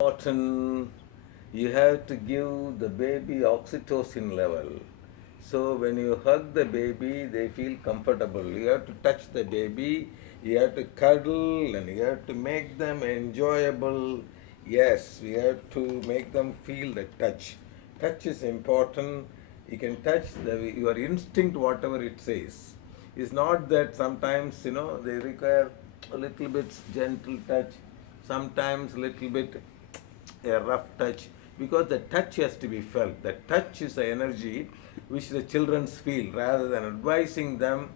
important. You have to give the baby oxytocin level. So when you hug the baby, they feel comfortable. You have to touch the baby, you have to cuddle, and you have to make them enjoyable. Yes, we have to make them feel the touch. Touch is important. You can touch your instinct, whatever it says. It's not that sometimes they require a little bit gentle touch, sometimes little bit a rough touch, because the touch has to be felt. The touch is the energy which the children feel. Rather than advising them,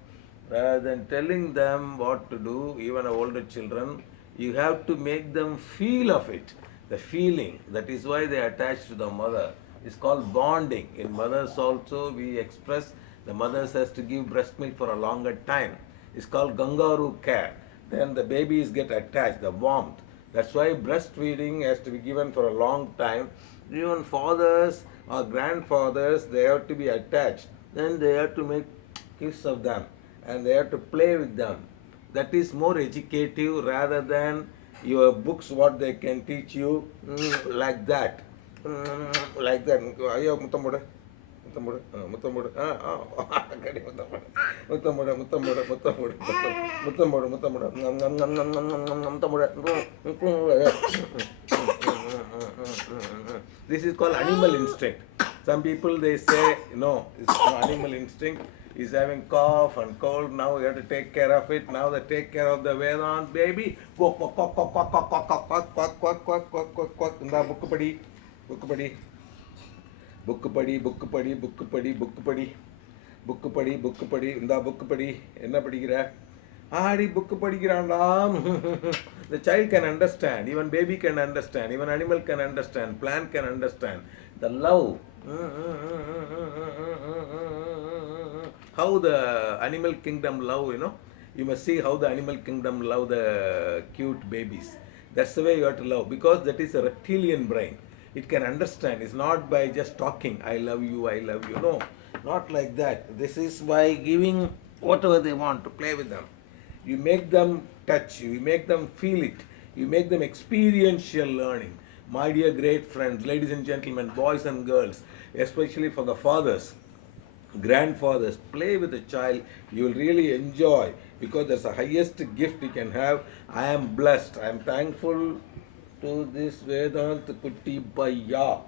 rather than telling them what to do, even older children, you have to make them feel of it. The feeling, that is why they attach to the mother. It's called bonding. In mothers also we express, the mothers has to give breast milk for a longer time. It's called kangaroo care. Then the babies get attached, the warmth. That's why breastfeeding has to be given for a long time. Even fathers or grandfathers, they have to be attached. Then they have to make kiss of them and they have to play with them. That is more educative rather than your books, what they can teach you like that. Like that. Ayyo, muttamudu. Muttamudu. Muttamudu. Kadi muttamudu. Muttamudu. Muttamudu. Muttamudu. Muttamudu. Muttamudu. Muttamudu. This is called animal instinct. Some people they say, no, it's not animal instinct. Is having cough and cold. Now you have to take care of it. Now they take care of the Vedanth baby. Quack quack quack quack quack quack quack quack quack quack quack quack quack quack. Inda book padi, book padi, book padi, book padi, book padi, book padi, book padi, book padi. Inda book padi. Enna padigira? Adi book padigira. The child can understand. Even baby can understand. Even animal can understand. Plant can understand. The love. How the animal kingdom love, you must see how the animal kingdom love the cute babies. That's the way you have to love, because that is a reptilian brain. It can understand. It's not by just talking, I love you, no, not like that. This is by giving whatever they want to play with them. You make them touch, you make them feel it, you make them experiential learning. My dear great friends, ladies and gentlemen, boys and girls, especially for the fathers, grandfathers, play with the child. You will really enjoy, because that's the highest gift you can have. I am blessed. I am thankful to this Vedanth Kutti Bhaiya.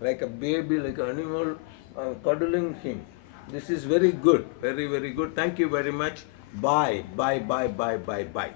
Like a baby, like an animal, I am cuddling him. This is very good, very, very good. Thank you very much. Bye, bye, bye, bye, bye, bye.